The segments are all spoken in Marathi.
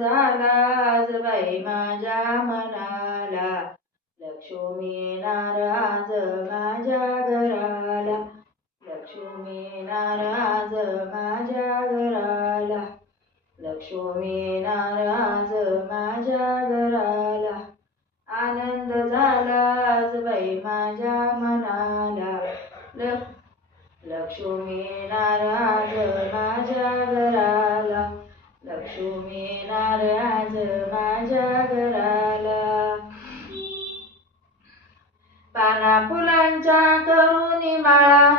झाला आज बाई माझ्या मनाला. लक्ष्मी येणार आज माझ्या घराला. लक्ष्मी येणार आज माझ्या घराला. लक्ष्मी येणार आज माझ्या घराला. आनंद झाला आज बाई माझ्या मनाला. लक्ष्मी येणार येणार आज माझ्या घराला. पाना फुलांच्या करून माळा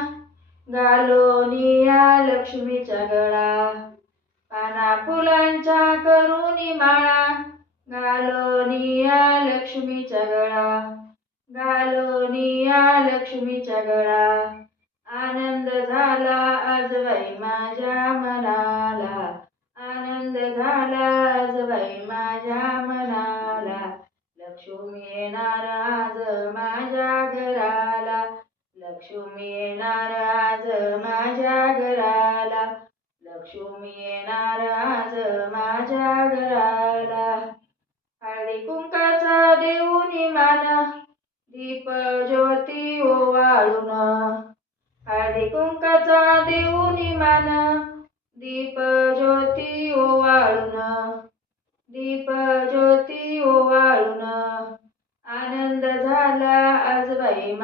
घालून या लक्ष्मीच्या गळा. पाना फुलांच्या करून माळा घालून या लक्ष्मीच्या गळा. घालून या लक्ष्मीच्या गळा. आनंद झाला आज बाई माझ्या मनाला. आनंद बाई माझ्या मनाला. लक्ष्मी येणार आज माझ्या घराला. लक्ष्मी येणार आज माझ्या घराला. लक्ष्मी येणार आज माझ्या घराला. हळदी कुंकाचा देऊन मान दीप ज्योती ओवाळून. हळदी कुंकाचा देऊन मान दीप ज्योती ओवाळून.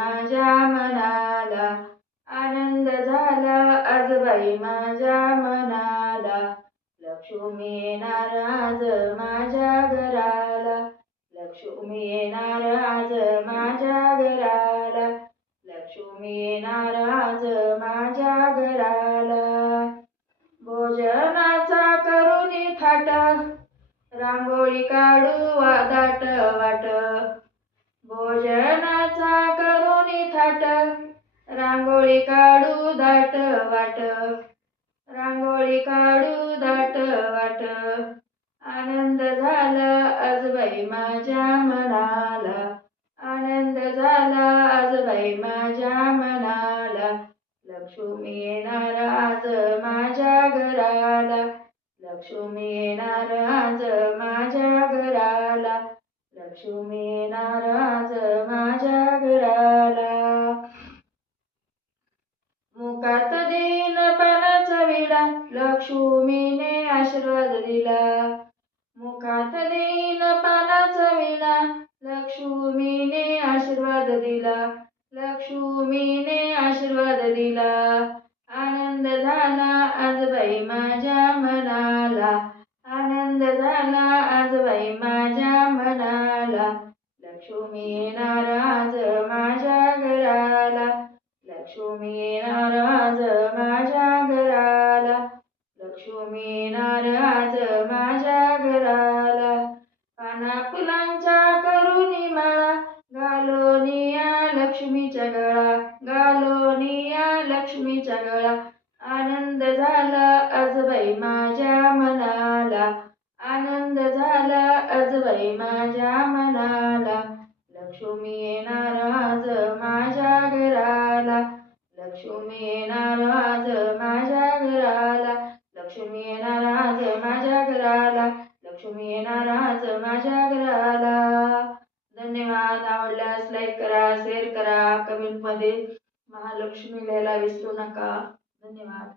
माझ्या मनाला आनंद झाला. आज बाई माझ्या मनाला लक्ष्मी येणार आज माझ्या घराला. लक्ष्मी येणार आज माझ्या घराला. लक्ष्मी येणार आज माझ्या घराला. भोजनाचा करुणी थाट रांगोळी काढू वादाट वाट. भोजन रांगोळी काढू दाट वाट. रांगोळी काढू दाट वाट. आनंद झाला आज बाई माझ्या मनाला. आनंद झाला आज बाई माझ्या मनाला. लक्ष्मी येणार आज माझ्या घराला. लक्ष्मी येणार आज माझ्या घराला. लक्ष्मी येणार आज माझ्या लक्ष्मीने आशीर्वाद दिला. मुखात देईन पानाचा विना लक्ष्मीने आशीर्वाद दिला. लक्ष्मीने आशीर्वाद दिला. आनंद झाला आज बाई माझ्या. तुम्ही येणार आज माझ्या घराला. पाना फुलांच्या करुणी माळा घालून या लक्ष्मीच्या गळा घालून या लक्ष्मीच्या गळा. आनंद झाला आजबाई माझ्या मनाला आनंद झाला आजबाई माझ्या मनाला. लक्ष्मी येणार आज माझ्या घराला लक्ष्मी येणार आज लक्ष्मी येणार आज माझ्या घराला लक्ष्मी येणार आज माझ्या घराला. धन्यवाद आवडल्यास लाईक करा शेअर करा कमेंटमध्ये महालक्ष्मी लिहायला विसरू नका. धन्यवाद.